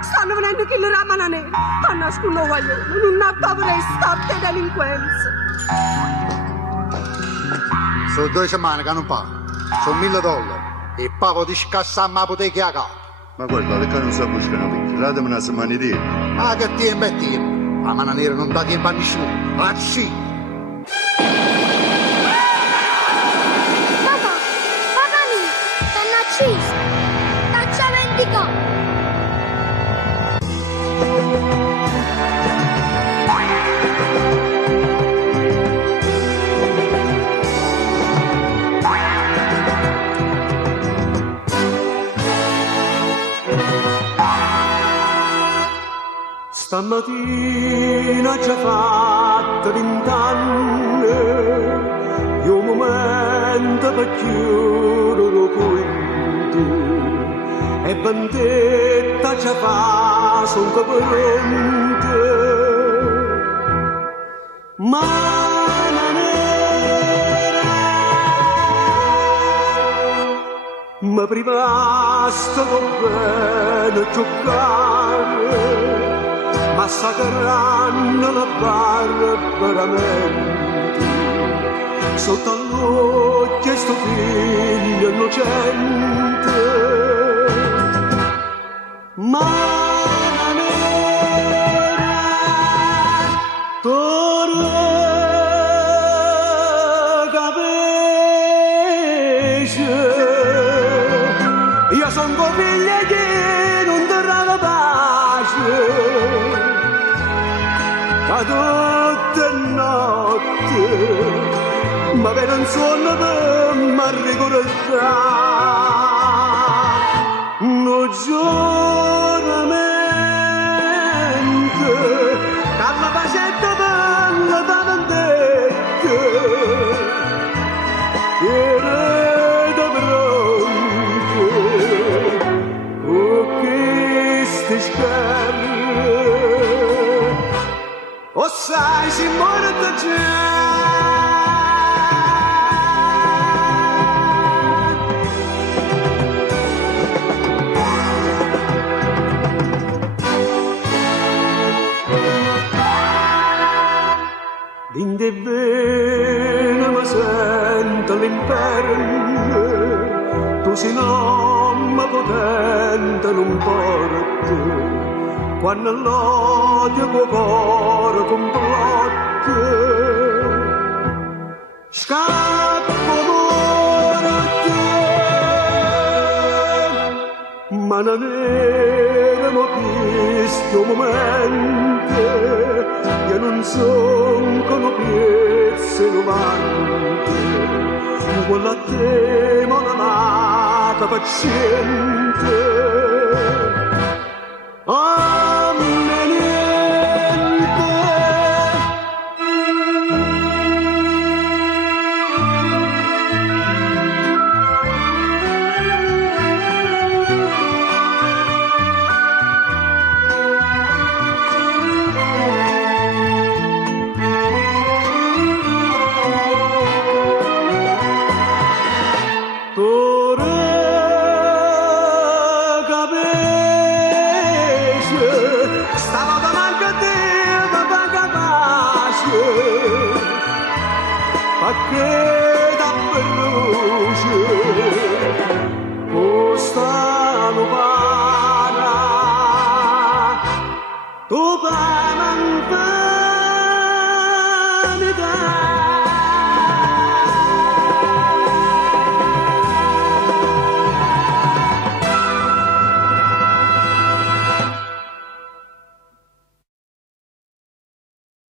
stanno venendo chi le ramana nera. A nascono guaglione, non ha poverezza e delinquenza. Sono 2 settimane che non pago. Sono $1000. E pago di scassare ma potevi a capo. Ma guarda, che non sa buscare picchi, datemi una settimana di tempo. Ah, che tempo è tempo. La mano nera non dà tempo a nessuno. Ah, sì. Papà, papà mio, stanno accesi. Caccia 20 Stamattina ha già fatto 20 anni, e un momento per chiudere conto, e vendetta già fa son pronte. Mana nera, mi privaste con bene giocare, massacranno la barra veramente, sotto all'occhio sto figlio innocente. Mana nera, torre capisce, io son tuo figlio che non darà pace. A tutte notte, ma per un sonno per mi ricordare, no giornamente, che mi facette bella da vendetta, era pronto, con questi scherzi. O sai, si muore da già. Dinde bene mi sento l'inferno, tu sei un'uomo potente non porti. Quando l'odio tuo cuore complotta, scappo morte, ma non erano questo momento, io non sono come piezze novante, quella temo amata paziente. Stavo davanti a te, papà capace, perché da per luce, costano